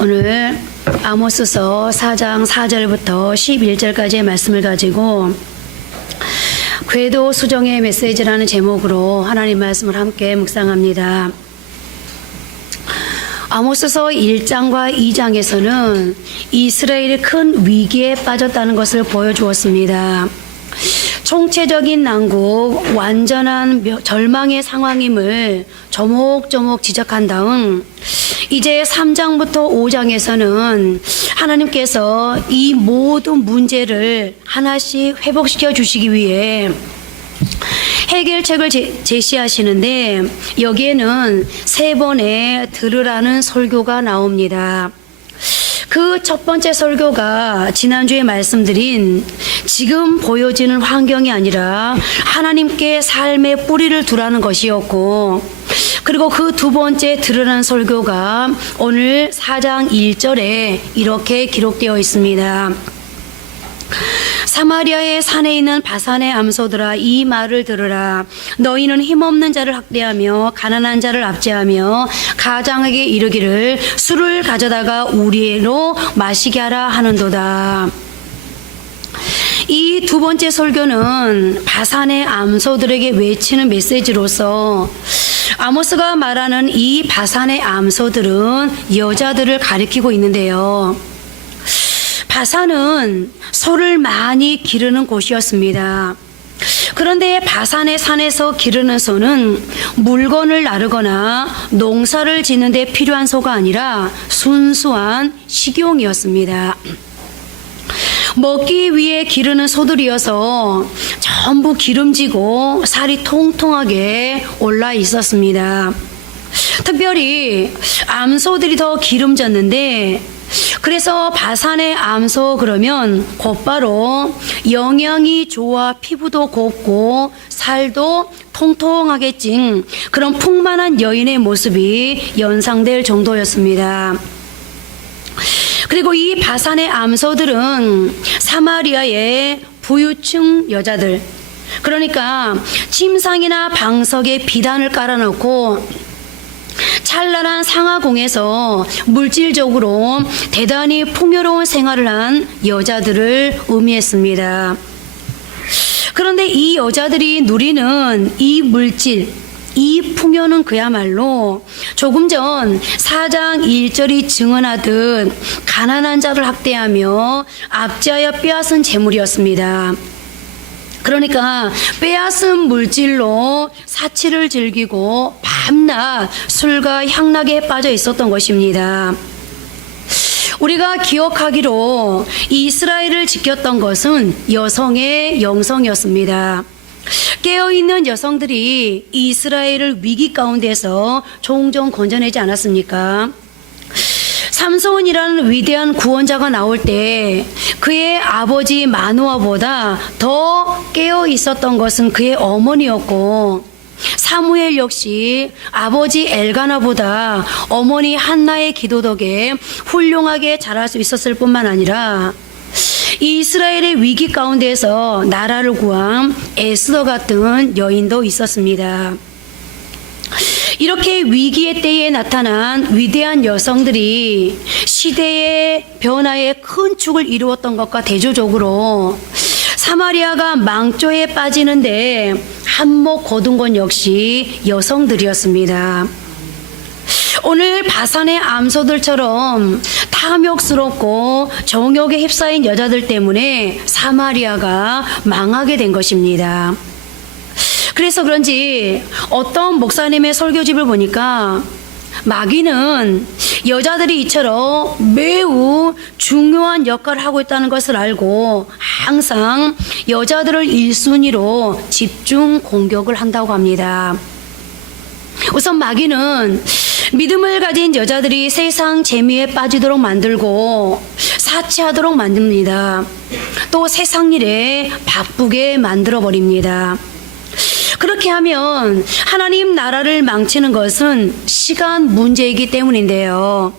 오늘 아모스서 4장 4절부터 11절까지의 말씀을 가지고 궤도 수정의 메시지라는 제목으로 하나님 말씀을 함께 묵상합니다. 아모스서 1장과 2장에서는 이스라엘이 큰 위기에 빠졌다는 것을 보여주었습니다. 총체적인 난국, 완전한 절망의 상황임을 조목조목 지적한 다음 이제 3장부터 5장에서는 하나님께서 이 모든 문제를 하나씩 회복시켜 주시기 위해 해결책을 제시하시는데 여기에는 3번의 들으라는 설교가 나옵니다. 그 첫 번째 설교가 지난주에 말씀드린 지금 보여지는 환경이 아니라 하나님께 삶의 뿌리를 두라는 것이었고, 그리고 그 두 번째 들으라는 설교가 오늘 4장 1절에 이렇게 기록되어 있습니다. 사마리아의 산에 있는 바산의 암소들아, 이 말을 들으라. 너희는 힘없는 자를 학대하며 가난한 자를 압제하며 가장에게 이르기를 술을 가져다가 우리로 마시게 하라 하는도다. 이 두 번째 설교는 바산의 암소들에게 외치는 메시지로서 아모스가 말하는 이 바산의 암소들은 여자들을 가리키고 있는데요. 바산은 소를 많이 기르는 곳이었습니다. 그런데 바산의 산에서 기르는 소는 물건을 나르거나 농사를 짓는 데 필요한 소가 아니라 순수한 식용이었습니다. 먹기 위해 기르는 소들이어서 전부 기름지고 살이 통통하게 올라 있었습니다. 특별히 암소들이 더 기름졌는데, 그래서 바산의 암소 그러면 곧바로 영양이 좋아 피부도 곱고 살도 통통하게 찐 그런 풍만한 여인의 모습이 연상될 정도였습니다. 그리고 이 바산의 암소들은 사마리아의 부유층 여자들, 그러니까 침상이나 방석에 비단을 깔아놓고 찬란한 상하궁에서 물질적으로 대단히 풍요로운 생활을 한 여자들을 의미했습니다. 그런데 이 여자들이 누리는 이 물질, 이 풍요는 그야말로 조금 전 4장 1절이 증언하듯 가난한 자를 학대하며 압제하여 빼앗은 재물이었습니다. 그러니까 빼앗은 물질로 사치를 즐기고 밤낮 술과 향락에 빠져 있었던 것입니다. 우리가 기억하기로 이스라엘을 지켰던 것은 여성의 영성이었습니다. 깨어있는 여성들이 이스라엘을 위기 가운데서 종종 건져내지 않았습니까? 삼손이라는 위대한 구원자가 나올 때 그의 아버지 마노아보다 더 깨어 있었던 것은 그의 어머니였고, 사무엘 역시 아버지 엘가나보다 어머니 한나의 기도 덕에 훌륭하게 자랄 수 있었을 뿐만 아니라 이스라엘의 위기 가운데서 나라를 구한 에스더 같은 여인도 있었습니다. 이렇게 위기의 때에 나타난 위대한 여성들이 시대의 변화에 큰 축을 이루었던 것과 대조적으로 사마리아가 망조에 빠지는데 한몫 거둔 건 역시 여성들이었습니다. 오늘 바산의 암소들처럼 탐욕스럽고 정욕에 휩싸인 여자들 때문에 사마리아가 망하게 된 것입니다. 그래서 그런지 어떤 목사님의 설교집을 보니까 마귀는 여자들이 이처럼 매우 중요한 역할을 하고 있다는 것을 알고 항상 여자들을 1순위로 집중 공격을 한다고 합니다. 우선 마귀는 믿음을 가진 여자들이 세상 재미에 빠지도록 만들고 사치하도록 만듭니다. 또 세상 일에 바쁘게 만들어버립니다. 그렇게 하면 하나님 나라를 망치는 것은 시간 문제이기 때문인데요.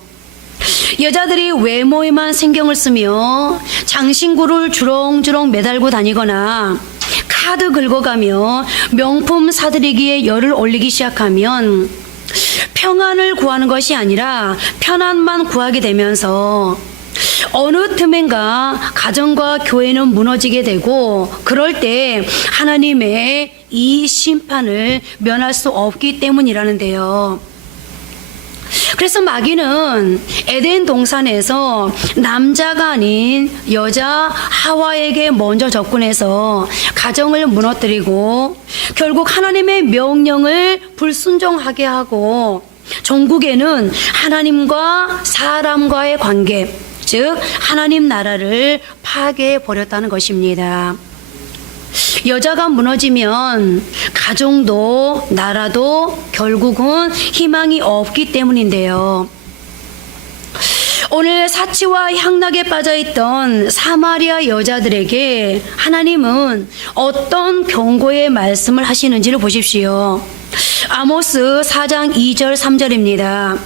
여자들이 외모에만 신경을 쓰며 장신구를 주렁주렁 매달고 다니거나 카드 긁어가며 명품 사들이기에 열을 올리기 시작하면 평안을 구하는 것이 아니라 편안만 구하게 되면서 어느 틈엔가 가정과 교회는 무너지게 되고, 그럴 때 하나님의 이 심판을 면할 수 없기 때문이라는데요. 그래서 마귀는 에덴 동산에서 남자가 아닌 여자 하와에게 먼저 접근해서 가정을 무너뜨리고 결국 하나님의 명령을 불순종하게 하고, 종국에는 하나님과 사람과의 관계, 즉 하나님 나라를 파괴해 버렸다는 것입니다. 여자가 무너지면 가정도 나라도 결국은 희망이 없기 때문인데요. 오늘 사치와 향락에 빠져있던 사마리아 여자들에게 하나님은 어떤 경고의 말씀을 하시는지를 보십시오. 아모스 4장 2절 3절입니다.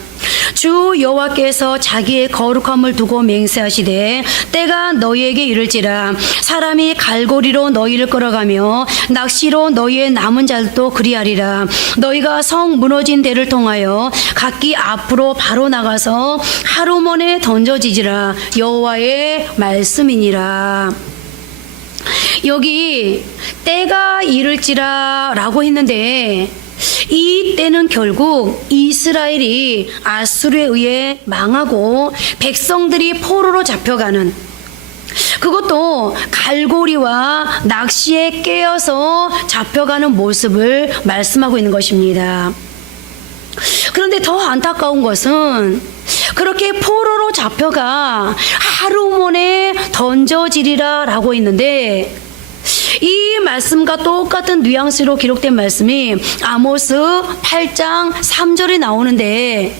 주 여호와께서 자기의 거룩함을 두고 맹세하시되 때가 너희에게 이를지라 사람이 갈고리로 너희를 끌어가며 낚시로 너희의 남은 자들도 그리하리라. 너희가 성 무너진 데를 통하여 각기 앞으로 바로 나가서 하루몬에 던져지지라. 여호와의 말씀이니라. 여기 때가 이를지라 라고 했는데, 이 때는 결국 이스라엘이 아수르에 의해 망하고 백성들이 포로로 잡혀가는, 그것도 갈고리와 낚시에 깨어서 잡혀가는 모습을 말씀하고 있는 것입니다. 그런데 더 안타까운 것은 그렇게 포로로 잡혀가 하루몬에 던져지리라 라고 했는데, 이 말씀과 똑같은 뉘앙스로 기록된 말씀이 아모스 8장 3절에 나오는데,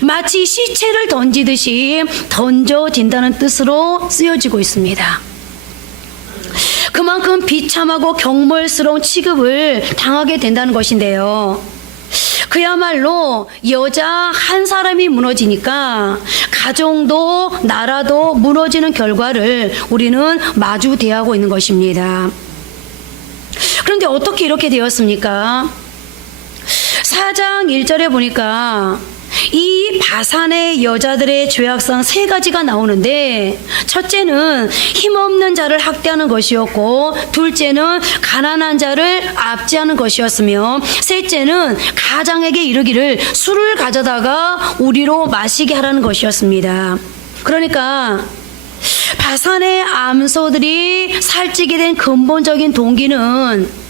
마치 시체를 던지듯이 던져진다는 뜻으로 쓰여지고 있습니다. 그만큼 비참하고 경멸스러운 취급을 당하게 된다는 것인데요. 그야말로 여자 한 사람이 무너지니까 가정도 나라도 무너지는 결과를 우리는 마주대하고 있는 것입니다. 그런데 어떻게 이렇게 되었습니까? 4장 1절에 보니까 이 바산의 여자들의 죄악상 3가지가 나오는데, 첫째는 힘없는 자를 학대하는 것이었고, 둘째는 가난한 자를 압제하는 것이었으며, 셋째는 가장에게 이르기를 술을 가져다가 우리로 마시게 하라는 것이었습니다. 그러니까 바산의 암소들이 살찌게 된 근본적인 동기는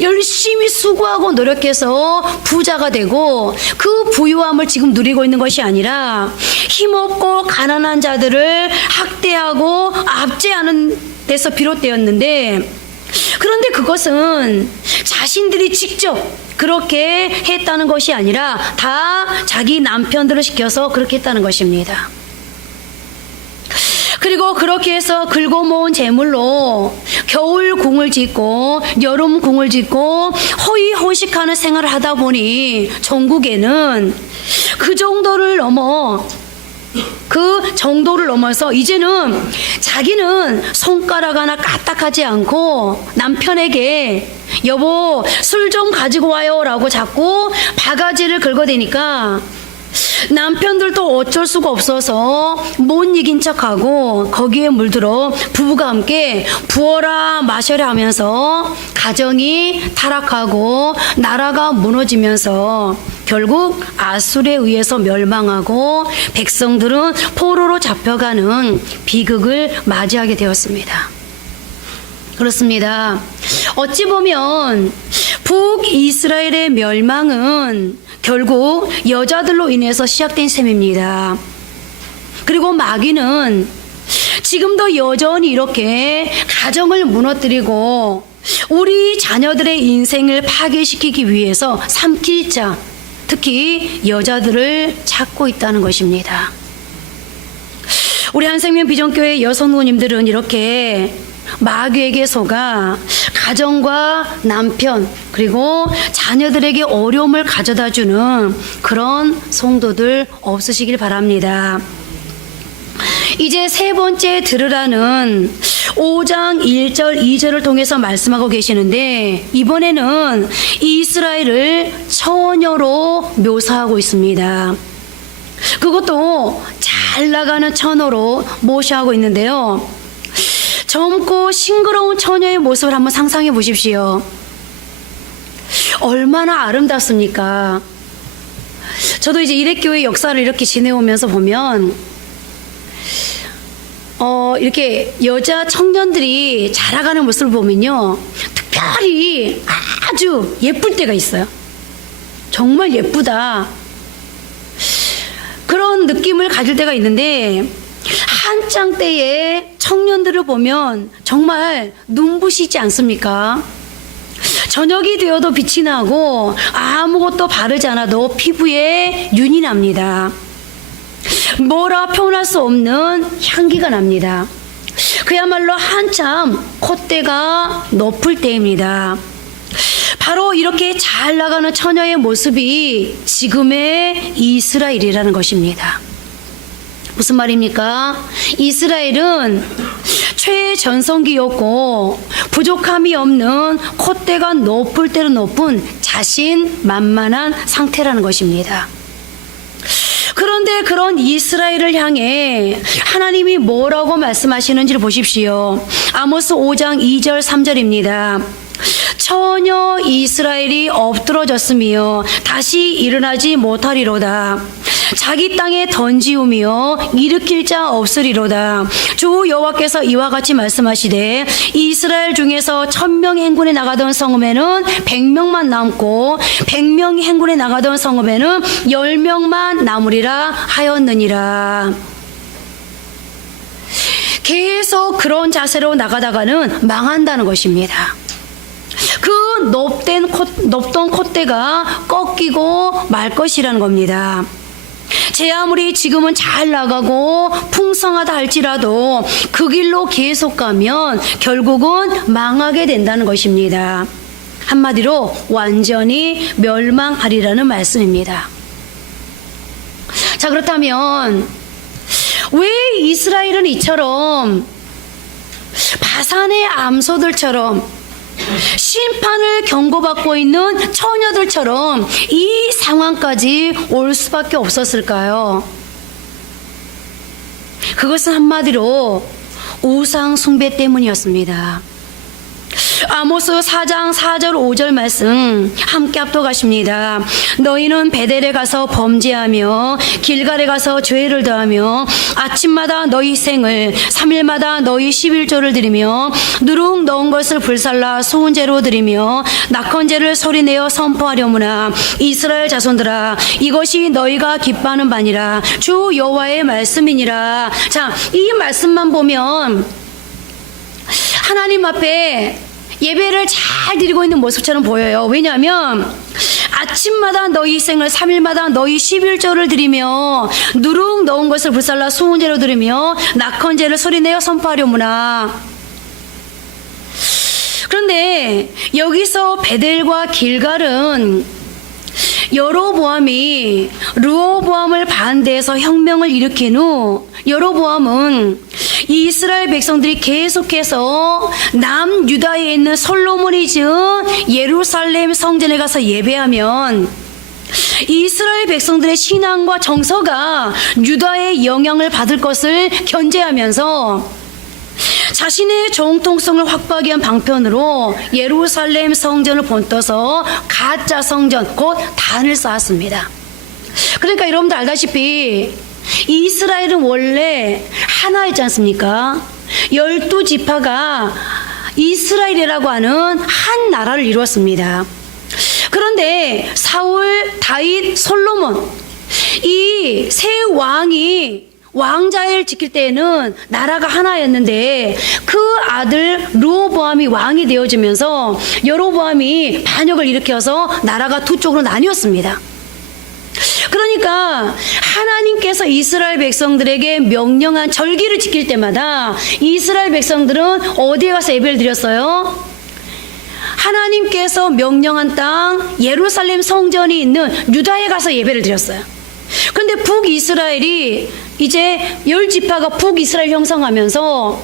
열심히 수고하고 노력해서 부자가 되고 그 부유함을 지금 누리고 있는 것이 아니라 힘없고 가난한 자들을 학대하고 압제하는 데서 비롯되었는데, 그런데 그것은 자신들이 직접 그렇게 했다는 것이 아니라 다 자기 남편들을 시켜서 그렇게 했다는 것입니다. 그리고 그렇게 해서 긁어 모은 재물로 겨울 궁을 짓고 여름 궁을 짓고 허위호식하는 생활을 하다 보니 전국에는 그 정도를 넘어서 이제는 자기는 손가락 하나 까딱하지 않고 남편에게 여보 술 좀 가지고 와요 라고 자꾸 바가지를 긁어대니까 남편들도 어쩔 수가 없어서 못 이긴 척하고 거기에 물들어 부부가 함께 부어라 마셔라 하면서 가정이 타락하고 나라가 무너지면서 결국 아수르에 의해서 멸망하고 백성들은 포로로 잡혀가는 비극을 맞이하게 되었습니다. 그렇습니다. 어찌 보면 북이스라엘의 멸망은 결국 여자들로 인해서 시작된 셈입니다. 그리고 마귀는 지금도 여전히 이렇게 가정을 무너뜨리고 우리 자녀들의 인생을 파괴시키기 위해서 삼킬 자, 특히 여자들을 찾고 있다는 것입니다. 우리 한생명 비전교회 여성 의원님들은 이렇게 마귀에게 속아 가정과 남편 그리고 자녀들에게 어려움을 가져다주는 그런 성도들 없으시길 바랍니다. 이제 세 번째 들으라는 5장 1절 2절을 통해서 말씀하고 계시는데, 이번에는 이스라엘을 처녀로 묘사하고 있습니다. 그것도 잘 나가는 처녀로 모시하고 있는데요. 젊고 싱그러운 처녀의 모습을 한번 상상해 보십시오. 얼마나 아름답습니까? 저도 이제 이레교회 역사를 이렇게 지내오면서 보면 이렇게 여자 청년들이 자라가는 모습을 보면요, 특별히 아주 예쁠 때가 있어요. 정말 예쁘다, 그런 느낌을 가질 때가 있는데, 한창 때의 청년들을 보면 정말 눈부시지 않습니까? 저녁이 되어도 빛이 나고 아무것도 바르지 않아도 피부에 윤이 납니다. 뭐라 표현할 수 없는 향기가 납니다. 그야말로 한참 콧대가 높을 때입니다. 바로 이렇게 잘 나가는 처녀의 모습이 지금의 이스라엘이라는 것입니다. 무슨 말입니까? 이스라엘은 최전성기였고 부족함이 없는 콧대가 높을 대로 높은 자신만만한 상태라는 것입니다. 그런데 그런 이스라엘을 향해 하나님이 뭐라고 말씀하시는지를 보십시오. 아모스 5장 2절 3절입니다. 처녀 이스라엘이 엎드러졌으며 다시 일어나지 못하리로다. 자기 땅에 던지우며 일으킬 자 없으리로다. 주 여호와께서 이와 같이 말씀하시되 이스라엘 중에서 1000명 행군에 나가던 성읍에는 100명만 남고 100명 행군에 나가던 성읍에는 10명만 남으리라 하였느니라. 계속 그런 자세로 나가다가는 망한다는 것입니다. 그 높던 콧대가 꺾이고 말 것이라는 겁니다. 제 아무리 지금은 잘 나가고 풍성하다 할지라도 그 길로 계속 가면 결국은 망하게 된다는 것입니다. 한마디로 완전히 멸망하리라는 말씀입니다. 자, 그렇다면 왜 이스라엘은 이처럼 바산의 암소들처럼 심판을 경고받고 있는 처녀들처럼 이 상황까지 올 수밖에 없었을까요? 그것은 한마디로 우상 숭배 때문이었습니다. 아모스 4장 4절 5절 말씀 함께 합독하십니다. 너희는 베델에 가서 범죄하며 길갈에 가서 죄를 더하며 아침마다 너희 생을 3일마다 너희 11조를 드리며 누룩 넣은 것을 불살라 소은제로 드리며 낙헌제를 소리내어 선포하려무나. 이스라엘 자손들아, 이것이 너희가 기뻐하는 바니라. 주 여호와의 말씀이니라. 자, 이 말씀만 보면 하나님 앞에 예배를 잘 드리고 있는 모습처럼 보여요. 왜냐하면 아침마다 너희 생을 3일마다 너희 11조를 드리며 누룩 넣은 것을 불살라 수은제로 드리며 낙헌제를 소리내어 선포하려무나. 그런데 여기서 베델과 길갈은 여로보암이 르호보암을 반대해서 혁명을 일으킨 후 여로보암은 이스라엘 백성들이 계속해서 남유다에 있는 솔로몬이 지은 예루살렘 성전에 가서 예배하면 이스라엘 백성들의 신앙과 정서가 유다의 영향을 받을 것을 견제하면서 자신의 정통성을 확보하기 위한 방편으로 예루살렘 성전을 본떠서 가짜 성전 곧 단을 쌓았습니다. 그러니까 여러분들 알다시피 이스라엘은 원래 하나였지 않습니까? 12지파가 이스라엘이라고 하는 한 나라를 이루었습니다. 그런데 사울, 다윗, 솔로몬 이 세 왕이 왕자를 지킬 때에는 나라가 하나였는데 그 아들 르호보암이 왕이 되어지면서 여로보암이 반역을 일으켜서 나라가 두 쪽으로 나뉘었습니다. 그러니까 하나님께서 이스라엘 백성들에게 명령한 절기를 지킬 때마다 이스라엘 백성들은 어디에 가서 예배를 드렸어요? 하나님께서 명령한 땅 예루살렘 성전이 있는 유다에 가서 예배를 드렸어요. 그런데 북이스라엘이 이제 열 지파가 북이스라엘 형성하면서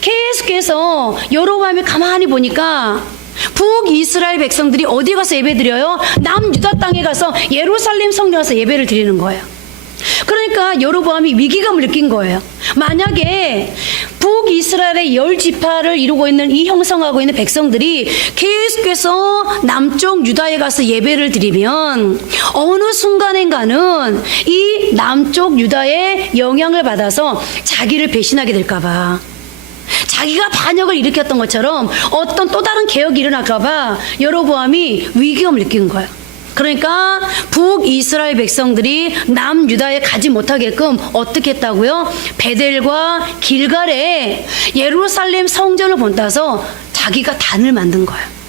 계속해서 여로보암이 가만히 보니까 북이스라엘 백성들이 어디 가서 예배드려요? 남유다 땅에 가서 예루살렘 성전 가서 예배를 드리는 거예요. 그러니까 여로보암이 위기감을 느낀 거예요. 만약에 북이스라엘의 열 지파를 이루고 있는 이 형성하고 있는 백성들이 계속해서 남쪽 유다에 가서 예배를 드리면 어느 순간인가는 이 남쪽 유다의 영향을 받아서 자기를 배신하게 될까 봐, 자기가 반역을 일으켰던 것처럼 어떤 또 다른 개혁이 일어날까 봐 여로보암이 위기감을 느낀 거예요. 그러니까 북이스라엘 백성들이 남유다에 가지 못하게끔 어떻게 했다고요? 베델과 길갈에 예루살렘 성전을 본따서 자기가 단을 만든 거예요.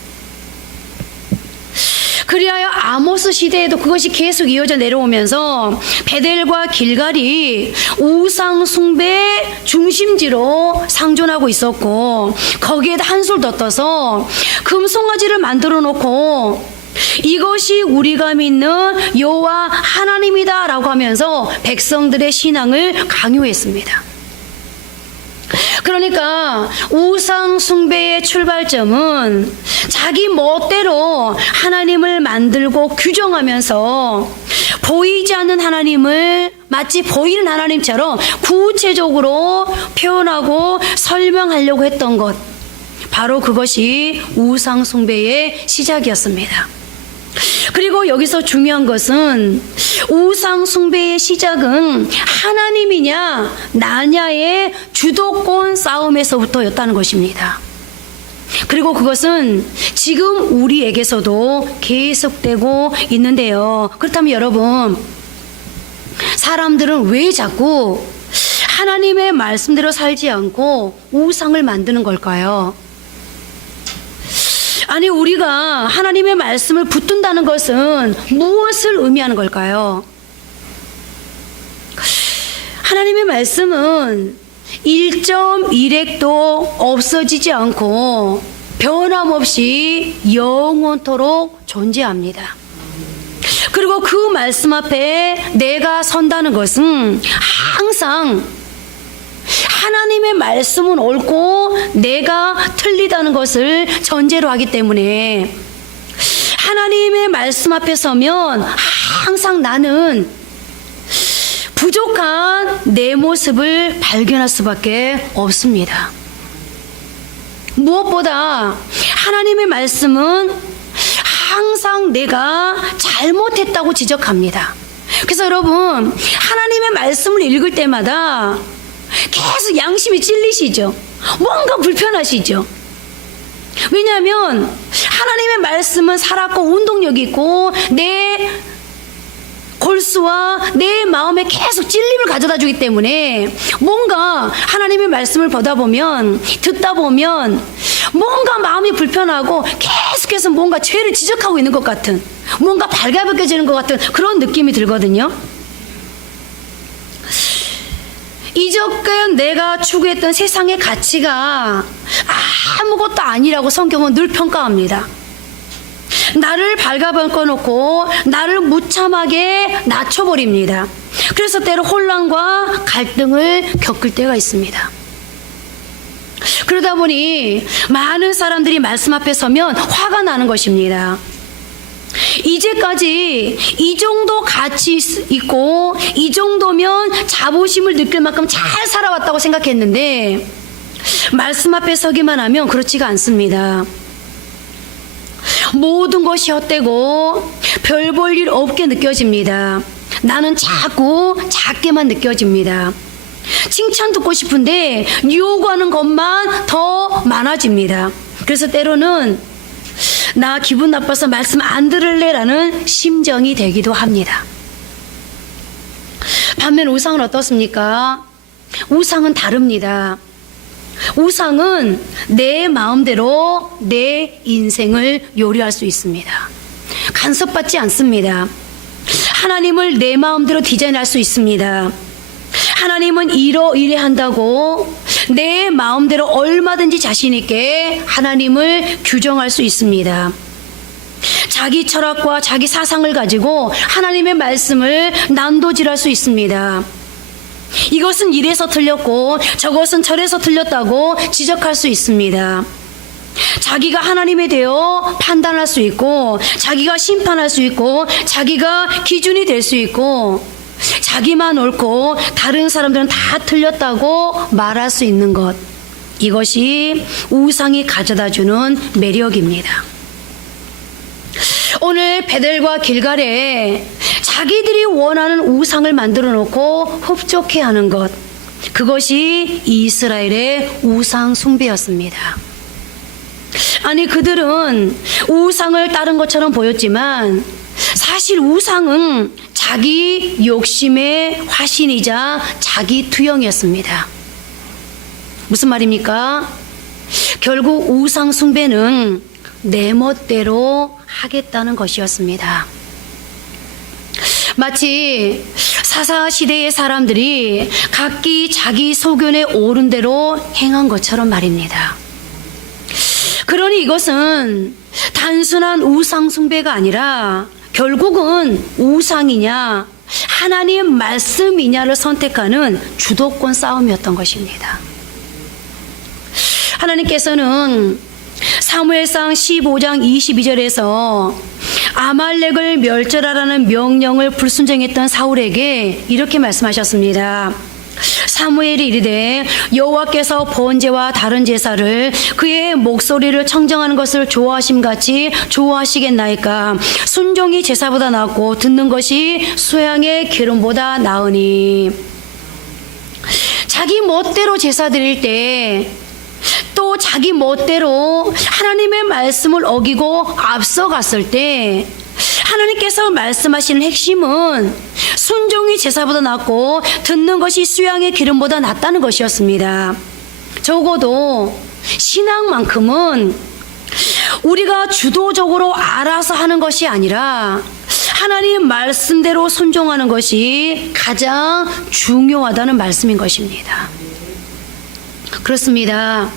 그리하여 아모스 시대에도 그것이 계속 이어져 내려오면서 베델과 길갈이 우상 숭배 중심지로 상존하고 있었고, 거기에다 한술 더 떠서 금송아지를 만들어 놓고 이것이 우리가 믿는 여호와 하나님이다 라고 하면서 백성들의 신앙을 강요했습니다. 그러니까 우상 숭배의 출발점은 자기 멋대로 하나님을 만들고 규정하면서 보이지 않는 하나님을 마치 보이는 하나님처럼 구체적으로 표현하고 설명하려고 했던 것, 바로 그것이 우상 숭배의 시작이었습니다. 그리고 여기서 중요한 것은 우상 숭배의 시작은 하나님이냐 나냐의 주도권 싸움에서부터였다는 것입니다. 그리고 그것은 지금 우리에게서도 계속되고 있는데요. 그렇다면 여러분, 사람들은 왜 자꾸 하나님의 말씀대로 살지 않고 우상을 만드는 걸까요? 아니, 우리가 하나님의 말씀을 붙든다는 것은 무엇을 의미하는 걸까요? 하나님의 말씀은 1.1핵도 없어지지 않고 변함없이 영원토록 존재합니다. 그리고 그 말씀 앞에 내가 선다는 것은 항상 하나님의 말씀은 옳고 내가 틀리다는 것을 전제로 하기 때문에 하나님의 말씀 앞에 서면 항상 나는 부족한 내 모습을 발견할 수밖에 없습니다. 무엇보다 하나님의 말씀은 항상 내가 잘못했다고 지적합니다. 그래서 여러분, 하나님의 말씀을 읽을 때마다 계속 양심이 찔리시죠? 뭔가 불편하시죠? 왜냐하면 하나님의 말씀은 살았고 운동력이 있고 내 골수와 내 마음에 계속 찔림을 가져다 주기 때문에 뭔가 하나님의 말씀을 보다 보면, 듣다 보면 뭔가 마음이 불편하고 계속해서 뭔가 죄를 지적하고 있는 것 같은, 뭔가 발가벗겨지는 것 같은 그런 느낌이 들거든요. 이전까지 내가 추구했던 세상의 가치가 아무것도 아니라고 성경은 늘 평가합니다. 나를 발가벗겨 놓고 나를 무참하게 낮춰버립니다. 그래서 때로 혼란과 갈등을 겪을 때가 있습니다. 그러다 보니 많은 사람들이 말씀 앞에 서면 화가 나는 것입니다. 이제까지 이 정도 가치 있고 이 정도면 자부심을 느낄 만큼 잘 살아왔다고 생각했는데 말씀 앞에 서기만 하면 그렇지가 않습니다. 모든 것이 헛되고 별 볼 일 없게 느껴집니다. 나는 자꾸 작게만 느껴집니다. 칭찬 듣고 싶은데 요구하는 것만 더 많아집니다. 그래서 때로는 나 기분 나빠서 말씀 안 들을래라는 심정이 되기도 합니다. 반면 우상은 어떻습니까? 우상은 다릅니다. 우상은 내 마음대로 내 인생을 요리할 수 있습니다. 간섭받지 않습니다. 하나님을 내 마음대로 디자인할 수 있습니다. 하나님은 이러이래 한다고 내 마음대로 얼마든지 자신 있게 하나님을 규정할 수 있습니다. 자기 철학과 자기 사상을 가지고 하나님의 말씀을 난도질할 수 있습니다. 이것은 이래서 틀렸고 저것은 저래서 틀렸다고 지적할 수 있습니다. 자기가 하나님에 대해 판단할 수 있고, 자기가 심판할 수 있고, 자기가 기준이 될 수 있고, 자기만 옳고 다른 사람들은 다 틀렸다고 말할 수 있는 것, 이것이 우상이 가져다주는 매력입니다. 오늘 베델과 길갈에 자기들이 원하는 우상을 만들어 놓고 흡족해하는 것, 그것이 이스라엘의 우상 숭배였습니다. 아니, 그들은 우상을 따른 것처럼 보였지만 사실 우상은 자기 욕심의 화신이자 자기 투영이었습니다. 무슨 말입니까? 결국 우상 숭배는 내 멋대로 하겠다는 것이었습니다. 마치 사사시대의 사람들이 각기 자기 소견에 옳은 대로 행한 것처럼 말입니다. 그러니 이것은 단순한 우상 숭배가 아니라 결국은 우상이냐 하나님 말씀이냐를 선택하는 주도권 싸움이었던 것입니다. 하나님께서는 사무엘상 15장 22절에서 아말렉을 멸절하라는 명령을 불순종했던 사울에게 이렇게 말씀하셨습니다. 사무엘이 이르되 여호와께서 번제와 다른 제사를 그의 목소리를 청정하는 것을 좋아하심같이 좋아하시겠나이까. 순종이 제사보다 낫고 듣는 것이 수양의 기름보다 나으니. 자기 멋대로 제사 드릴 때, 또 자기 멋대로 하나님의 말씀을 어기고 앞서갔을 때, 하나님께서 말씀하시는 핵심은 순종이 제사보다 낫고 듣는 것이 수양의 기름보다 낫다는 것이었습니다. 적어도 신앙만큼은 우리가 주도적으로 알아서 하는 것이 아니라 하나님 말씀대로 순종하는 것이 가장 중요하다는 말씀인 것입니다. 그렇습니다.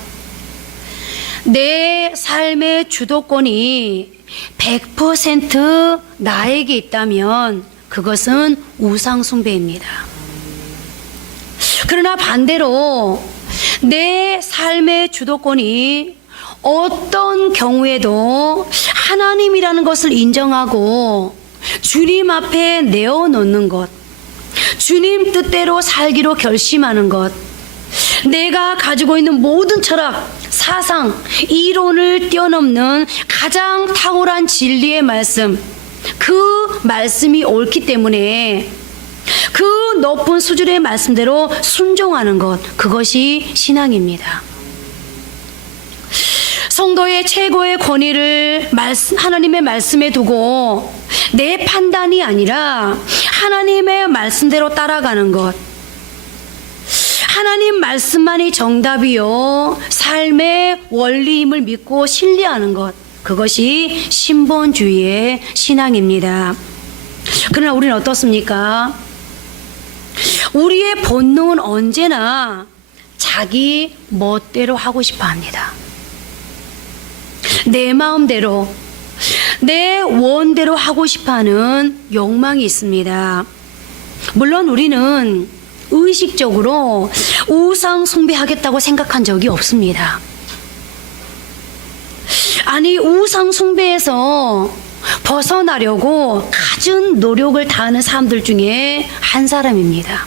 내 삶의 주도권이 100% 나에게 있다면 그것은 우상 숭배입니다. 그러나 반대로 내 삶의 주도권이 어떤 경우에도 하나님이라는 것을 인정하고 주님 앞에 내어놓는 것, 주님 뜻대로 살기로 결심하는 것, 내가 가지고 있는 모든 철학, 사상, 이론을 뛰어넘는 가장 탁월한 진리의 말씀, 그 말씀이 옳기 때문에 그 높은 수준의 말씀대로 순종하는 것, 그것이 신앙입니다. 성도의 최고의 권위를 하나님의 말씀에 두고 내 판단이 아니라 하나님의 말씀대로 따라가는 것, 하나님 말씀만이 정답이요 삶의 원리임을 믿고 신뢰하는 것, 그것이 신본주의의 신앙입니다. 그러나 우리는 어떻습니까? 우리의 본능은 언제나 자기 멋대로 하고 싶어 합니다. 내 마음대로, 내 원대로 하고 싶어 하는 욕망이 있습니다. 물론 우리는 의식적으로 우상 숭배하겠다고 생각한 적이 없습니다. 아니, 우상 숭배에서 벗어나려고 갖은 노력을 다하는 사람들 중에 한 사람입니다.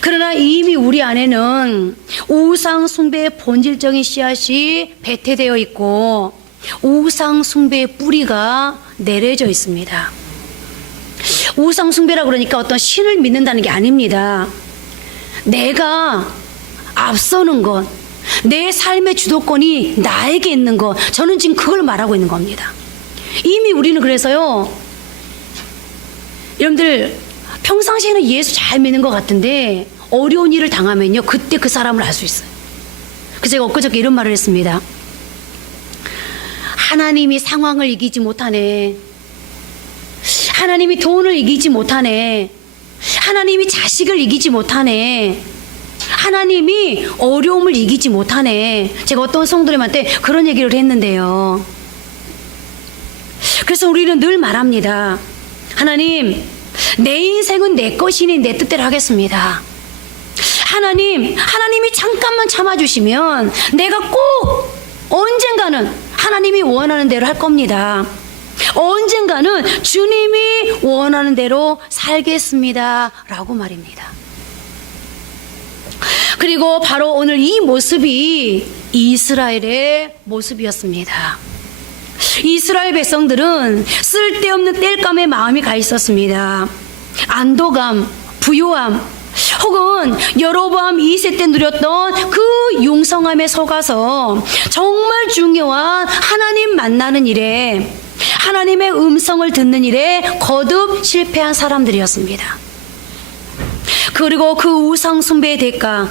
그러나 이미 우리 안에는 우상 숭배의 본질적인 씨앗이 배태되어 있고 우상 숭배의 뿌리가 내려져 있습니다. 우상 숭배라 그러니까 어떤 신을 믿는다는 게 아닙니다. 내가 앞서는 것, 내 삶의 주도권이 나에게 있는 것, 저는 지금 그걸 말하고 있는 겁니다. 이미 우리는 그래서요, 여러분들 평상시에는 예수 잘 믿는 것 같은데 어려운 일을 당하면요, 그때 그 사람을 알 수 있어요. 그래서 제가 엊그저께 이런 말을 했습니다. 하나님이 상황을 이기지 못하네. 하나님이 돈을 이기지 못하네. 하나님이 자식을 이기지 못하네. 하나님이 어려움을 이기지 못하네. 제가 어떤 성도님한테 그런 얘기를 했는데요. 그래서 우리는 늘 말합니다. 하나님, 내 인생은 내 것이니 내 뜻대로 하겠습니다. 하나님이 잠깐만 참아주시면 내가 꼭 언젠가는 하나님이 원하는 대로 할 겁니다. 언젠가는 주님이 원하는 대로 살겠습니다. 라고 말입니다. 그리고 바로 오늘 이 모습이 이스라엘의 모습이었습니다. 이스라엘 백성들은 쓸데없는 땔감에 마음이 가 있었습니다. 안도감, 부요함, 혹은 여로보암 2세 때 누렸던 그 융성함에 속아서 정말 중요한 하나님 만나는 일에, 하나님의 음성을 듣는 일에 거듭 실패한 사람들이었습니다. 그리고 그 우상 숭배의 대가,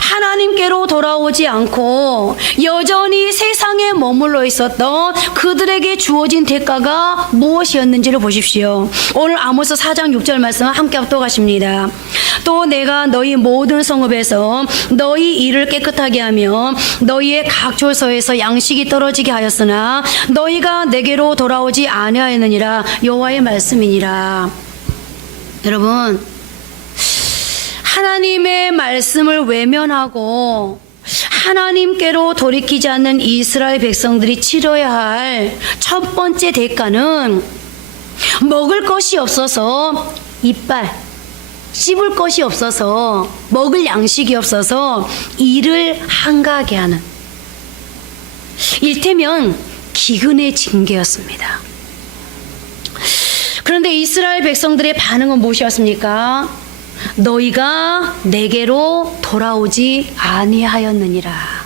하나님께로 돌아오지 않고 여전히 세상에 머물러 있었던 그들에게 주어진 대가가 무엇이었는지를 보십시오. 오늘 아모스 4장 6절 말씀 함께 합독하십니다. 또 내가 너희 모든 성읍에서 너희 일을 깨끗하게 하며 너희의 각 조서에서 양식이 떨어지게 하였으나 너희가 내게로 돌아오지 아니하였느니라. 여호와의 말씀이니라. 여러분, 하나님의 말씀을 외면하고 하나님께로 돌이키지 않는 이스라엘 백성들이 치러야 할 첫 번째 대가는 먹을 것이 없어서 이빨, 씹을 것이 없어서, 먹을 양식이 없어서 이를 한가하게 하는, 일테면 기근의 징계였습니다. 그런데 이스라엘 백성들의 반응은 무엇이었습니까? 너희가 내게로 돌아오지 아니하였느니라.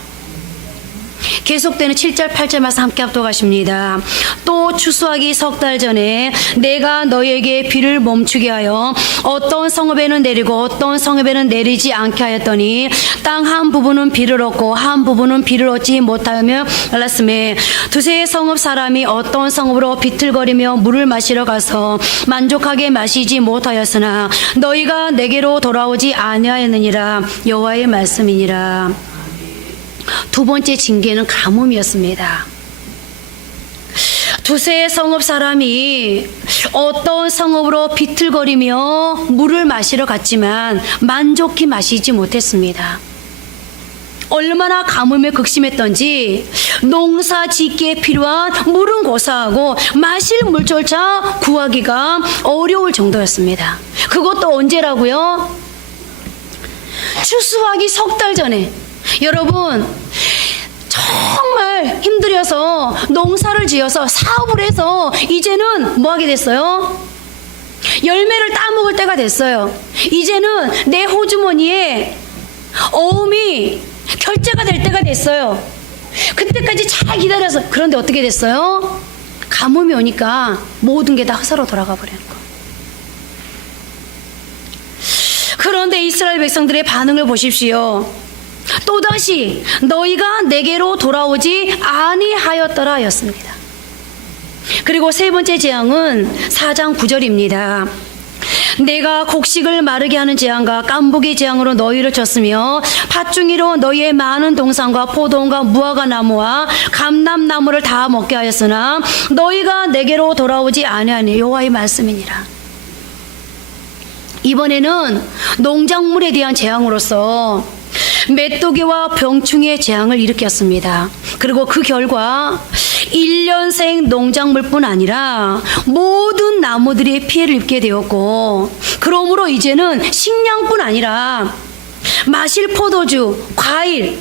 계속되는 7절 8절 말씀 함께 합독하십니다. 또 추수하기 석 달 전에 내가 너희에게 비를 멈추게 하여 어떤 성읍에는 내리고 어떤 성읍에는 내리지 않게 하였더니 땅 한 부분은 비를 얻고 한 부분은 비를 얻지 못하며 말랐음에 두세 성읍 사람이 어떤 성읍으로 비틀거리며 물을 마시러 가서 만족하게 마시지 못하였으나 너희가 내게로 돌아오지 아니하였느니라. 여호와의 말씀이니라. 두 번째 징계는 가뭄이었습니다. 두세 성읍 사람이 어떤 성읍으로 비틀거리며 물을 마시러 갔지만 만족히 마시지 못했습니다. 얼마나 가뭄에 극심했던지 농사 짓기에 필요한 물은 고사하고 마실 물조차 구하기가 어려울 정도였습니다. 그것도 언제라고요? 추수하기 석 달 전에. 여러분, 정말 힘들어서 농사를 지어서 사업을 해서 이제는 뭐 하게 됐어요? 열매를 따먹을 때가 됐어요. 이제는 내 호주머니에 어음이 결제가 될 때가 됐어요. 그때까지 잘 기다려서. 그런데 어떻게 됐어요? 가뭄이 오니까 모든 게 다 헛으로 돌아가 버리는 거예요. 그런데 이스라엘 백성들의 반응을 보십시오. 또다시 너희가 내게로 돌아오지 아니하였더라 하였습니다. 그리고 세 번째 재앙은 4장 9절입니다. 내가 곡식을 마르게 하는 재앙과 깐부기 재앙으로 너희를 쳤으며 팥중이로 너희의 많은 동산과 포도원과 무화과 나무와 감람나무를 다 먹게 하였으나 너희가 내게로 돌아오지 아니하니. 여호와의 말씀이니라. 이번에는 농작물에 대한 재앙으로서 메뚜기와 병충해의 재앙을 일으켰습니다. 그리고 그 결과 1년생 농작물뿐 아니라 모든 나무들이 피해를 입게 되었고, 그러므로 이제는 식량뿐 아니라 마실 포도주, 과일,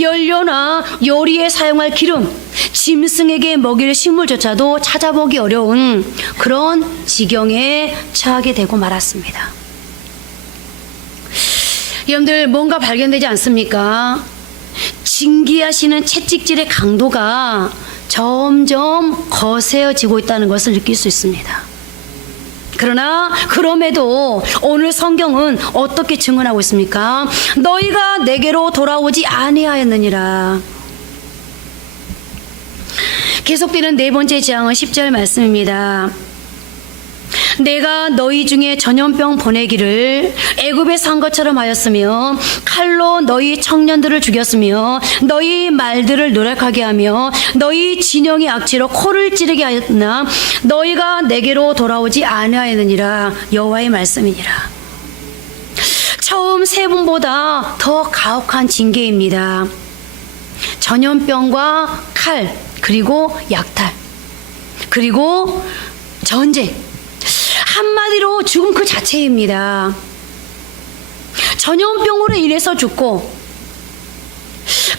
연료나 요리에 사용할 기름, 짐승에게 먹일 식물조차도 찾아보기 어려운 그런 지경에 처하게 되고 말았습니다. 여러분들, 뭔가 발견되지 않습니까? 징계하시는 채찍질의 강도가 점점 거세어지고 있다는 것을 느낄 수 있습니다. 그러나 그럼에도 오늘 성경은 어떻게 증언하고 있습니까? 너희가 내게로 돌아오지 아니하였느니라. 계속되는 네 번째 재앙은 10절 말씀입니다. 내가 너희 중에 전염병 보내기를 애굽에 산 것처럼 하였으며 칼로 너희 청년들을 죽였으며 너희 말들을 노력하게 하며 너희 진영의 악취로 코를 찌르게 하였으나 너희가 내게로 돌아오지 아니하였느니라. 여호와의 말씀이니라. 처음 세 번보다 더 가혹한 징계입니다. 전염병과 칼, 그리고 약탈, 그리고 전쟁. 한마디로 죽음 그 자체입니다. 전염병으로 인해서 죽고,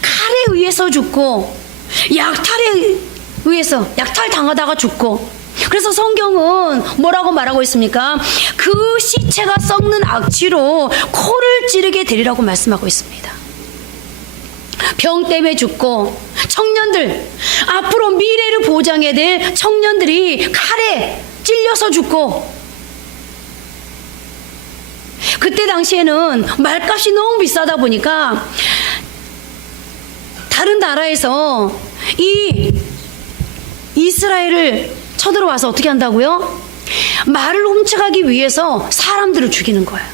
칼에 의해서 죽고, 약탈에 의해서 약탈당하다가 죽고. 그래서 성경은 뭐라고 말하고 있습니까? 그 시체가 썩는 악취로 코를 찌르게 되리라고 말씀하고 있습니다. 병 때문에 죽고, 청년들, 앞으로 미래를 보장해야 될 청년들이 칼에 찔려서 죽고. 그때 당시에는 말값이 너무 비싸다 보니까 다른 나라에서 이 이스라엘을 쳐들어와서 어떻게 한다고요? 말을 훔쳐가기 위해서 사람들을 죽이는 거예요.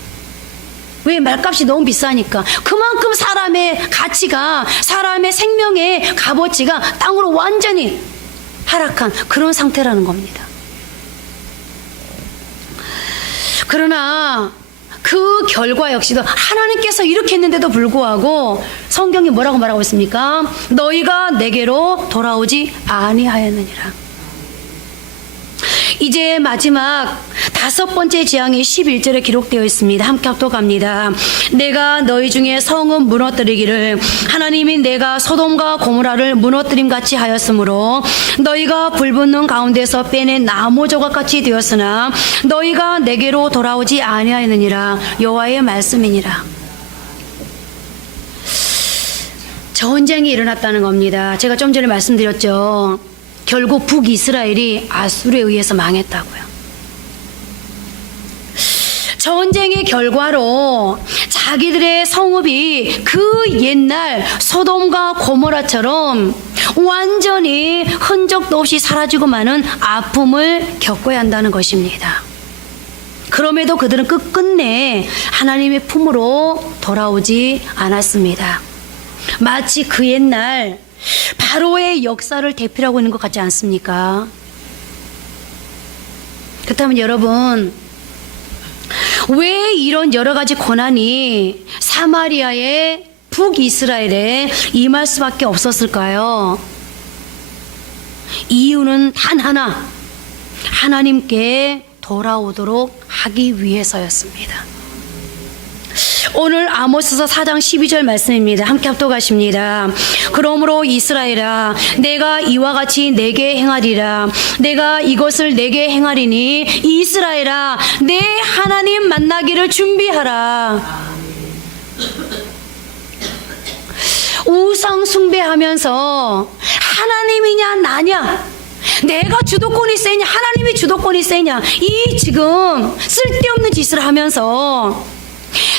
왜? 말값이 너무 비싸니까. 그만큼 사람의 가치가, 사람의 생명의 값어치가 땅으로 완전히 하락한 그런 상태라는 겁니다. 그러나 그 결과 역시도 하나님께서 이렇게 했는데도 불구하고 성경이 뭐라고 말하고 있습니까? 너희가 내게로 돌아오지 아니하였느니라. 이제 마지막 5번째 재앙이 11절에 기록되어 있습니다. 함께 합독합니다. 내가 너희 중에 성읍 무너뜨리기를 하나님이 내가 소돔과 고모라를 무너뜨림 같이 하였으므로 너희가 불붙는 가운데서 빼낸 나무 조각같이 되었으나 너희가 내게로 돌아오지 아니하였느니라. 여호와의 말씀이니라. 전쟁이 일어났다는 겁니다. 제가 좀 전에 말씀드렸죠. 결국 북이스라엘이 아수르에 의해서 망했다고요. 전쟁의 결과로 자기들의 성읍이 그 옛날 소돔과 고모라처럼 완전히 흔적도 없이 사라지고 마는 아픔을 겪어야 한다는 것입니다. 그럼에도 그들은 끝끝내 하나님의 품으로 돌아오지 않았습니다. 마치 그 옛날 바로의 역사를 대표하고 있는 것 같지 않습니까? 그렇다면 여러분, 왜 이런 여러 가지 고난이 사마리아의 북이스라엘에 임할 수밖에 없었을까요? 이유는 단 하나, 하나님께 돌아오도록 하기 위해서였습니다. 오늘 아모스서 4장 12절 말씀입니다. 함께 합독하십니다. 그러므로 이스라엘아, 내가 이와 같이 내게 행하리라. 내가 이것을 내게 행하리니 이스라엘아, 내 하나님 만나기를 준비하라. 우상 숭배하면서 하나님이냐 나냐, 내가 주도권이 세냐 하나님이 주도권이 세냐, 이 지금 쓸데없는 짓을 하면서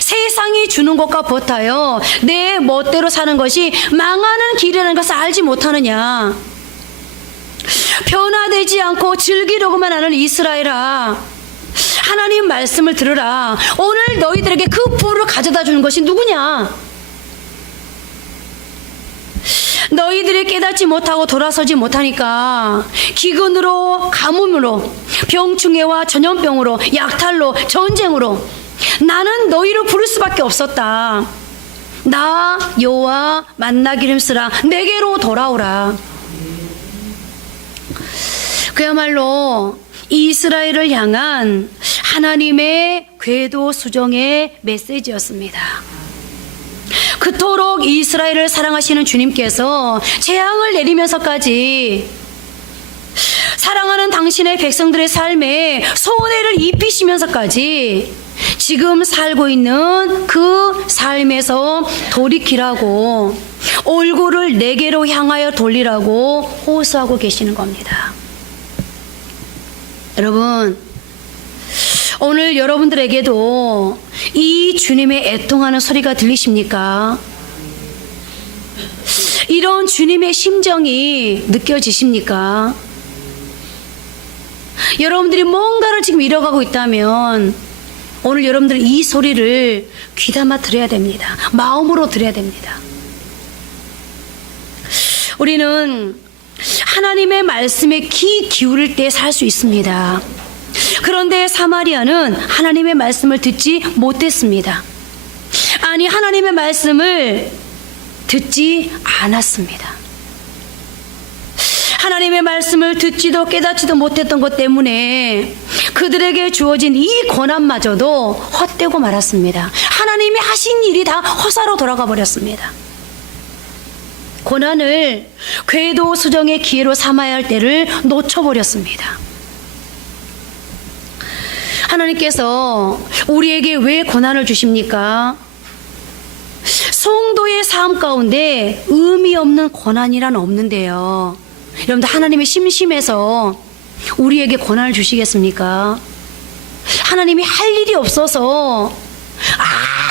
세상이 주는 것과 버타여 내 멋대로 사는 것이 망하는 길이라는 것을 알지 못하느냐. 변화되지 않고 즐기려고만 하는 이스라엘아, 하나님 말씀을 들으라. 오늘 너희들에게 그 부를 가져다 주는 것이 누구냐? 너희들이 깨닫지 못하고 돌아서지 못하니까 기근으로, 가뭄으로, 병충해와 전염병으로, 약탈로, 전쟁으로 나는 너희를 부를 수밖에 없었다. 나 여호와 만나기를 쓰라. 내게로 돌아오라. 그야말로 이스라엘을 향한 하나님의 궤도 수정의 메시지였습니다. 그토록 이스라엘을 사랑하시는 주님께서 재앙을 내리면서까지 사랑하는 당신의 백성들의 삶에 손해를 입히시면서까지 지금 살고 있는 그 삶에서 돌이키라고, 얼굴을 내게로 향하여 돌리라고 호소하고 계시는 겁니다. 여러분, 오늘 여러분들에게도 이 주님의 애통하는 소리가 들리십니까? 이런 주님의 심정이 느껴지십니까? 여러분들이 뭔가를 지금 잃어가고 있다면 오늘 여러분들 이 소리를 귀담아 들어야 됩니다. 마음으로 들어야 됩니다. 우리는 하나님의 말씀에 귀 기울일 때 살 수 있습니다. 그런데 사마리아는 하나님의 말씀을 듣지 못했습니다. 아니, 하나님의 말씀을 듣지 않았습니다. 하나님의 말씀을 듣지도 깨닫지도 못했던 것 때문에 그들에게 주어진 이 고난마저도 헛되고 말았습니다. 하나님이 하신 일이 다 허사로 돌아가 버렸습니다. 고난을 궤도 수정의 기회로 삼아야 할 때를 놓쳐버렸습니다. 하나님께서 우리에게 왜 고난을 주십니까? 성도의 삶 가운데 의미 없는 고난이란 없는데요. 여러분들, 하나님이 심심해서 우리에게 고난을 주시겠습니까? 하나님이 할 일이 없어서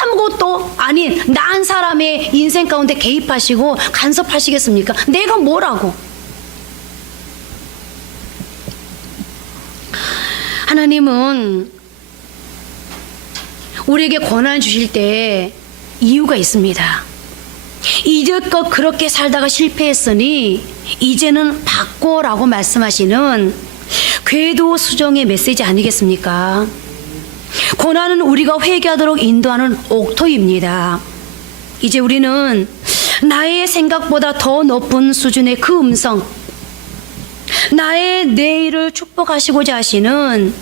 아무것도 아닌 난 사람의 인생 가운데 개입하시고 간섭하시겠습니까? 내가 뭐라고? 하나님은 우리에게 고난을 주실 때 이유가 있습니다. 이제껏 그렇게 살다가 실패했으니 이제는 바꿔라고 말씀하시는 궤도 수정의 메시지 아니겠습니까? 고난은 우리가 회개하도록 인도하는 옥토입니다. 이제 우리는 나의 생각보다 더 높은 수준의 그 음성, 나의 내일을 축복하시고자 하시는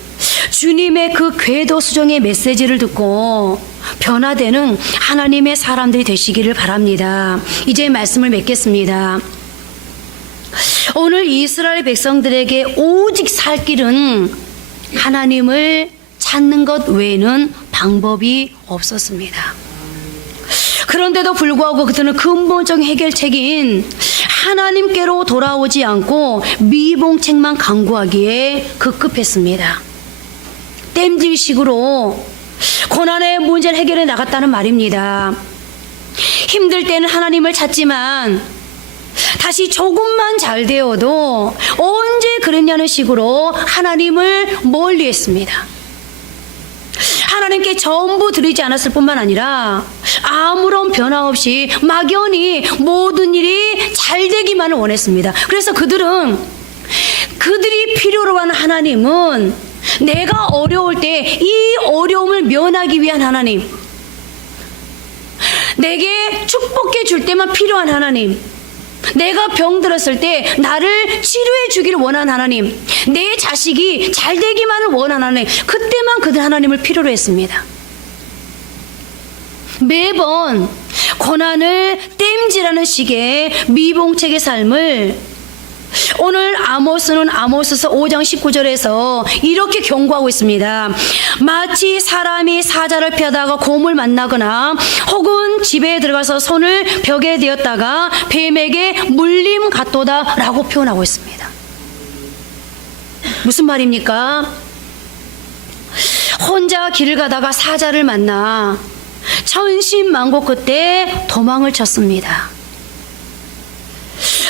주님의 그 궤도 수정의 메시지를 듣고 변화되는 하나님의 사람들이 되시기를 바랍니다. 이제 말씀을 맺겠습니다. 오늘 이스라엘 백성들에게 오직 살 길은 하나님을 찾는 것 외에는 방법이 없었습니다. 그런데도 불구하고 그들은 근본적인 해결책인 하나님께로 돌아오지 않고 미봉책만 강구하기에 급급했습니다. 땜질식으로 고난의 문제를 해결해 나갔다는 말입니다. 힘들 때는 하나님을 찾지만 다시 조금만 잘 되어도 언제 그랬냐는 식으로 하나님을 멀리했습니다. 하나님께 전부 드리지 않았을 뿐만 아니라 아무런 변화 없이 막연히 모든 일이 잘 되기만을 원했습니다. 그래서 그들이 필요로 하는 하나님은 내가 어려울 때 이 어려움을 면하기 위한 하나님, 내게 축복해 줄 때만 필요한 하나님, 내가 병들었을 때 나를 치료해 주기를 원하는 하나님, 내 자식이 잘 되기만을 원하는 하나님, 그때만 그들 하나님을 필요로 했습니다. 매번 고난을 땜질하는 식의 미봉책의 삶을 오늘 아모스는 아모스서 5장 19절에서 이렇게 경고하고 있습니다. 마치 사람이 사자를 피하다가 곰을 만나거나 혹은 집에 들어가서 손을 벽에 대었다가 뱀에게 물림 같도다 라고 표현하고 있습니다. 무슨 말입니까? 혼자 길을 가다가 사자를 만나 천신만고 끝에 도망을 쳤습니다.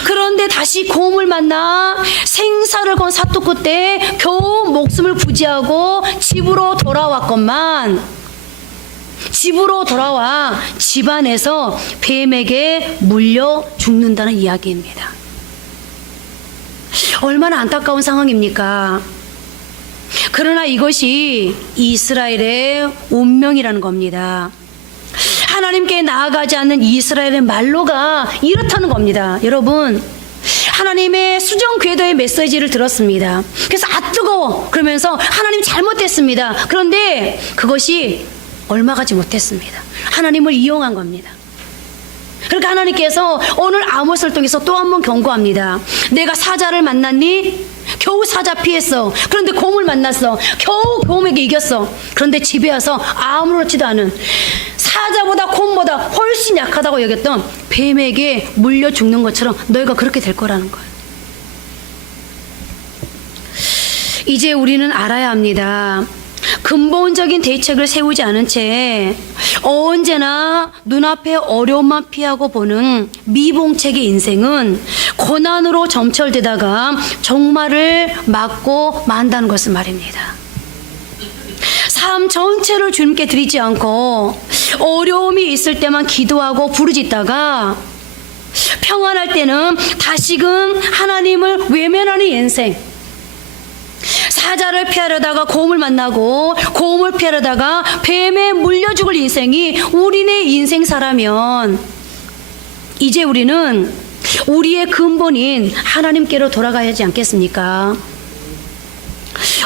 그런데 다시 곰을 만나 생사를 건 사투 끝에 겨우 목숨을 부지하고 집으로 돌아왔건만 집으로 돌아와 집안에서 뱀에게 물려 죽는다는 이야기입니다. 얼마나 안타까운 상황입니까? 그러나 이것이 이스라엘의 운명이라는 겁니다. 하나님께 나아가지 않는 이스라엘의 말로가 이렇다는 겁니다. 여러분, 하나님의 수정 궤도의 메시지를 들었습니다. 그래서 뜨거워 그러면서 하나님 잘못됐습니다. 그런데 그것이 얼마 가지 못했습니다. 하나님을 이용한 겁니다. 그러니까 하나님께서 오늘 아모스를 통해서 또 한 번 경고합니다. 내가 사자를 만났니? 겨우 사자 피했어. 그런데 곰을 만났어. 겨우 곰에게 이겼어. 그런데 집에 와서 아무렇지도 않은 사자보다 곰보다 훨씬 약하다고 여겼던 뱀에게 물려 죽는 것처럼 너희가 그렇게 될 거라는 거예요. 이제 우리는 알아야 합니다. 근본적인 대책을 세우지 않은 채 언제나 눈앞의 어려움만 피하고 보는 미봉책의 인생은 고난으로 점철되다가 종말을 맞고 만다는 것을 말입니다. 삶 전체를 주님께 드리지 않고 어려움이 있을 때만 기도하고 부르짖다가 평안할 때는 다시금 하나님을 외면하는 인생, 사자를 피하려다가 곰을 만나고 곰을 피하려다가 뱀에 물려 죽을 인생이 우리네 인생사라면 이제 우리는 우리의 근본인 하나님께로 돌아가야 하지 않겠습니까?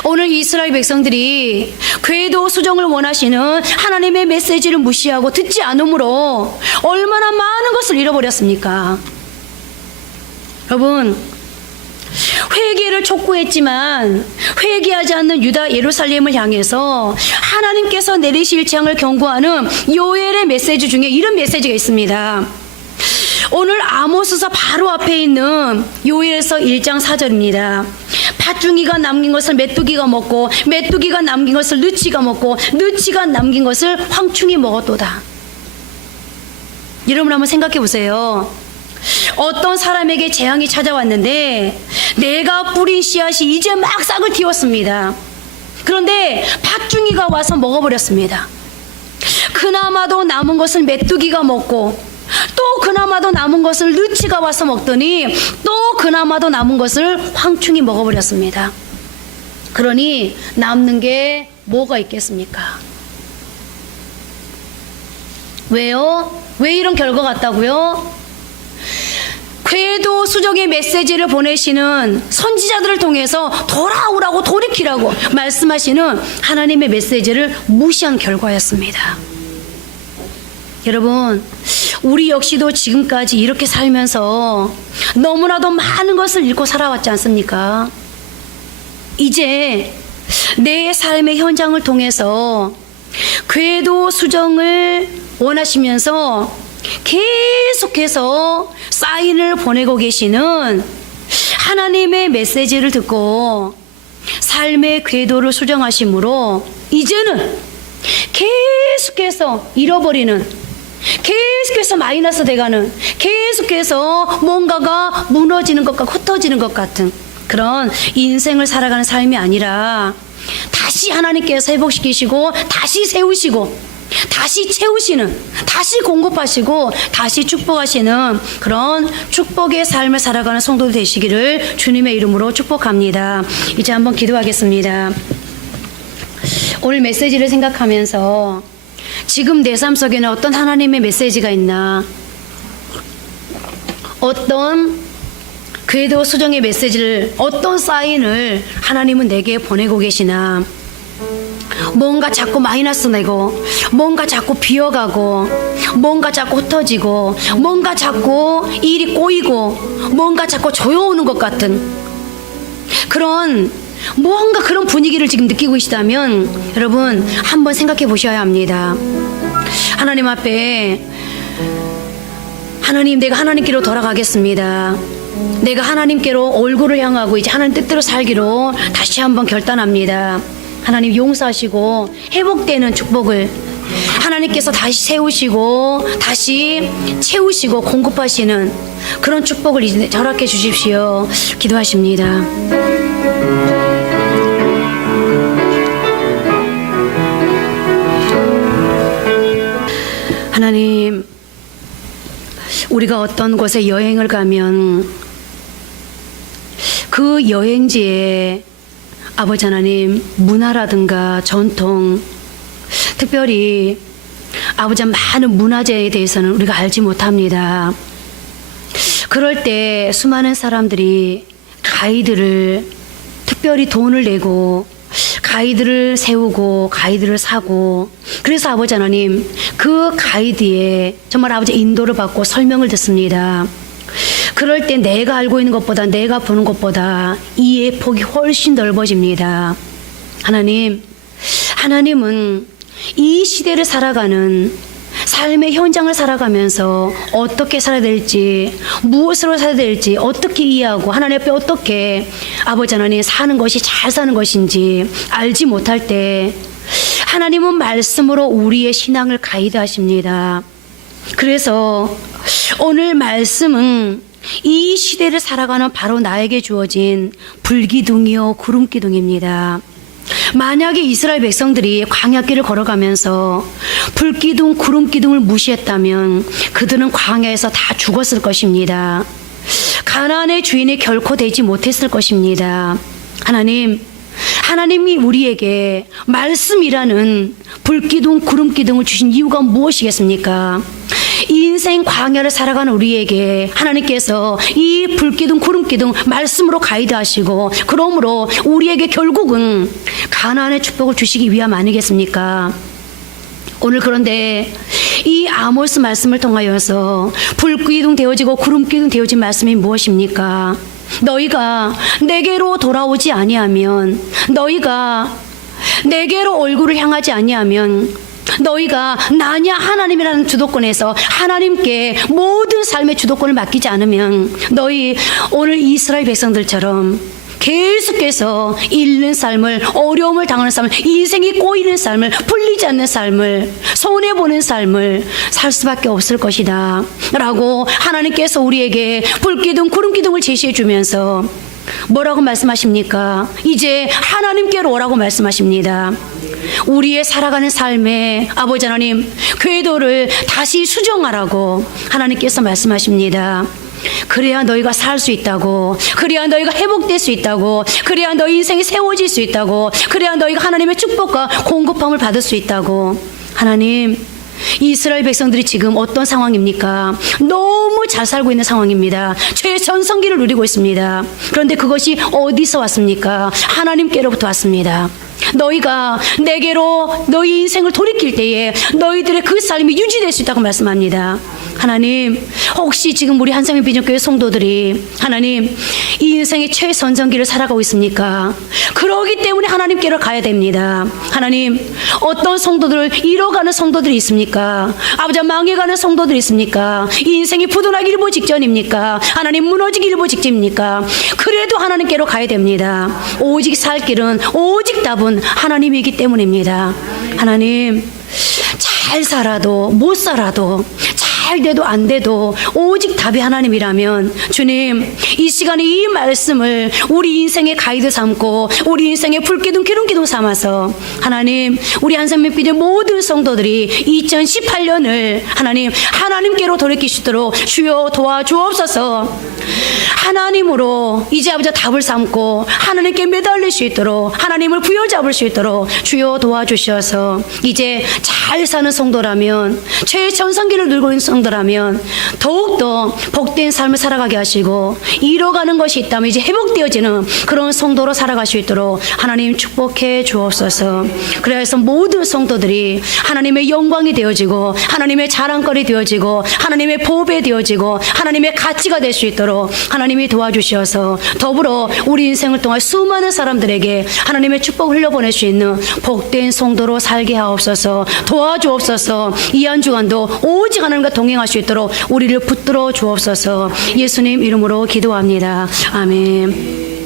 오늘 이스라엘 백성들이 궤도 수정을 원하시는 하나님의 메시지를 무시하고 듣지 않으므로 얼마나 많은 것을 잃어버렸습니까? 여러분, 회개를 촉구했지만 회개하지 않는 유다 예루살렘을 향해서 하나님께서 내리실 재앙을 경고하는 요엘의 메시지 중에 이런 메시지가 있습니다. 오늘 아모스서 바로 앞에 있는 요엘서 1장 4절입니다. 팥중이가 남긴 것을 메뚜기가 먹고 메뚜기가 남긴 것을 느치가 먹고 느치가 남긴 것을 황충이 먹었도다. 여러분 한번 생각해 보세요. 어떤 사람에게 재앙이 찾아왔는데 내가 뿌린 씨앗이 이제 막 싹을 틔웠습니다. 그런데 팥중이가 와서 먹어버렸습니다. 그나마도 남은 것을 메뚜기가 먹고 또 그나마도 남은 것을 느치가 와서 먹더니 또 그나마도 남은 것을 황충이 먹어버렸습니다. 그러니 남는 게 뭐가 있겠습니까? 왜요? 왜 이런 결과 같다고요? 궤도 수정의 메시지를 보내시는 선지자들을 통해서 돌아오라고 돌이키라고 말씀하시는 하나님의 메시지를 무시한 결과였습니다. 여러분, 우리 역시도 지금까지 이렇게 살면서 너무나도 많은 것을 잃고 살아왔지 않습니까? 이제 내 삶의 현장을 통해서 궤도 수정을 원하시면서 계속해서 사인을 보내고 계시는 하나님의 메시지를 듣고 삶의 궤도를 수정하심으로 이제는 계속해서 잃어버리는, 계속해서 마이너스 돼가는, 계속해서 뭔가가 무너지는 것과 흩어지는 것 같은 그런 인생을 살아가는 삶이 아니라 다시 하나님께서 회복시키시고 다시 세우시고 다시 채우시는, 다시 공급하시고 다시 축복하시는 그런 축복의 삶을 살아가는 성도들 되시기를 주님의 이름으로 축복합니다. 이제 한번 기도하겠습니다. 오늘 메시지를 생각하면서 지금 내 삶 속에는 어떤 하나님의 메시지가 있나, 어떤 궤도 수정의 메시지를, 어떤 사인을 하나님은 내게 보내고 계시나, 뭔가 자꾸 마이너스 내고, 뭔가 자꾸 비어가고, 뭔가 자꾸 흩어지고, 뭔가 자꾸 일이 꼬이고, 뭔가 자꾸 조여오는 것 같은 그런 뭔가 그런 분위기를 지금 느끼고 계시다면 여러분 한번 생각해 보셔야 합니다. 하나님 앞에, 하나님, 내가 하나님께로 돌아가겠습니다. 내가 하나님께로 얼굴을 향하고 이제 하나님 뜻대로 살기로 다시 한번 결단합니다. 하나님 용서하시고 회복되는 축복을 하나님께서 다시 세우시고 다시 채우시고 공급하시는 그런 축복을 이제 허락해 주십시오. 기도하십니다. 하나님, 우리가 어떤 곳에 여행을 가면 그 여행지에 아버지 하나님 문화라든가 전통, 특별히 아버지 많은 문화재에 대해서는 우리가 알지 못합니다. 그럴 때 수많은 사람들이 가이드를 특별히 돈을 내고 가이드를 세우고 가이드를 사고, 그래서 아버지 하나님 그 가이드에 정말 아버지 인도를 받고 설명을 듣습니다. 그럴 때 내가 알고 있는 것보다, 내가 보는 것보다 이해의 폭이 훨씬 넓어집니다. 하나님, 하나님은 이 시대를 살아가는 삶의 현장을 살아가면서 어떻게 살아야 될지, 무엇으로 살아야 될지 어떻게 이해하고 하나님 앞에 어떻게 아버지 하나님 사는 것이 잘 사는 것인지 알지 못할 때 하나님은 말씀으로 우리의 신앙을 가이드하십니다. 그래서 오늘 말씀은 이 시대를 살아가는 바로 나에게 주어진 불기둥이요 구름기둥입니다. 만약에 이스라엘 백성들이 광야길을 걸어가면서 불기둥 구름기둥을 무시했다면 그들은 광야에서 다 죽었을 것입니다. 가나안의 주인이 결코 되지 못했을 것입니다. 하나님이 우리에게 말씀이라는 불기둥 구름기둥을 주신 이유가 무엇이겠습니까? 인생 광야를 살아가는 우리에게 하나님께서 이 불기둥 구름기둥 말씀으로 가이드하시고 그러므로 우리에게 결국은 가나안의 축복을 주시기 위함 아니겠습니까? 오늘 그런데 이 아모스 말씀을 통하여서 불기둥 되어지고 구름기둥 되어진 말씀이 무엇입니까? 너희가 내게로 돌아오지 아니하면, 너희가 내게로 얼굴을 향하지 아니하면, 너희가 나냐 하나님이라는 주도권에서 하나님께 모든 삶의 주도권을 맡기지 않으면 너희 오늘 이스라엘 백성들처럼 계속해서 잃는 삶을, 어려움을 당하는 삶을, 인생이 꼬이는 삶을, 풀리지 않는 삶을, 손해보는 삶을 살 수밖에 없을 것이다 라고 하나님께서 우리에게 불기둥 구름기둥을 제시해 주면서 뭐라고 말씀하십니까? 이제 하나님께로 오라고 말씀하십니다. 우리의 살아가는 삶에 아버지 하나님 궤도를 다시 수정하라고 하나님께서 말씀하십니다. 그래야 너희가 살 수 있다고, 그래야 너희가 회복될 수 있다고, 그래야 너희 인생이 세워질 수 있다고, 그래야 너희가 하나님의 축복과 공급함을 받을 수 있다고. 하나님, 이스라엘 백성들이 지금 어떤 상황입니까? 너무 잘 살고 있는 상황입니다. 최전성기를 누리고 있습니다. 그런데 그것이 어디서 왔습니까? 하나님께로부터 왔습니다. 너희가 내게로 너희 인생을 돌이킬 때에 너희들의 그 삶이 유지될 수 있다고 말씀합니다. 하나님, 혹시 지금 우리 한상민 비전교회 성도들이 하나님 이 인생의 최선전기를 살아가고 있습니까? 그러기 때문에 하나님께로 가야 됩니다. 하나님, 어떤 성도들을 잃어가는 성도들이 있습니까? 아버지, 망해가는 성도들이 있습니까? 이 인생이 부도나기 일보 직전입니까? 하나님, 무너지기 일보 직전입니까? 그래도 하나님께로 가야 됩니다. 오직 살 길은, 오직 답은 하나님이기 때문입니다. 하나님, 잘 살아도 못 살아도 잘 돼도 안 돼도 오직 답이 하나님이라면 주님, 이 시간에 이 말씀을 우리 인생의 가이드 삼고 우리 인생의 불기둥 기름기둥 삼아서 하나님, 우리 한상민 비전 모든 성도들이 2018년을 하나님께로 돌이키시도록 주여 도와주옵소서. 하나님으로 이제 아버지 답을 삼고 하나님께 매달릴 수 있도록, 하나님을 부여잡을 수 있도록 주여 도와주셔서 이제 잘 사는 성도라면, 최전성기를 누리고 있는 성도라면 더욱더 복된 삶을 살아가게 하시고, 잃어가는 것이 있다면 이제 회복되어지는 그런 성도로 살아갈 수 있도록 하나님 축복해 주옵소서. 그래서 모든 성도들이 하나님의 영광이 되어지고 하나님의 자랑거리 되어지고 하나님의 보배 되어지고 하나님의 가치가 될 수 있도록 하나님이 도와주셔서 더불어 우리 인생을 통해 수많은 사람들에게 하나님의 축복을 흘려보낼 수 있는 복된 성도로 살게 하옵소서. 도와주옵소서. 이 한 주간도 오직 하나님과 동행할 수 있도록 우리를 붙들어 주옵소서. 예수님 이름으로 기도합니다. 아멘.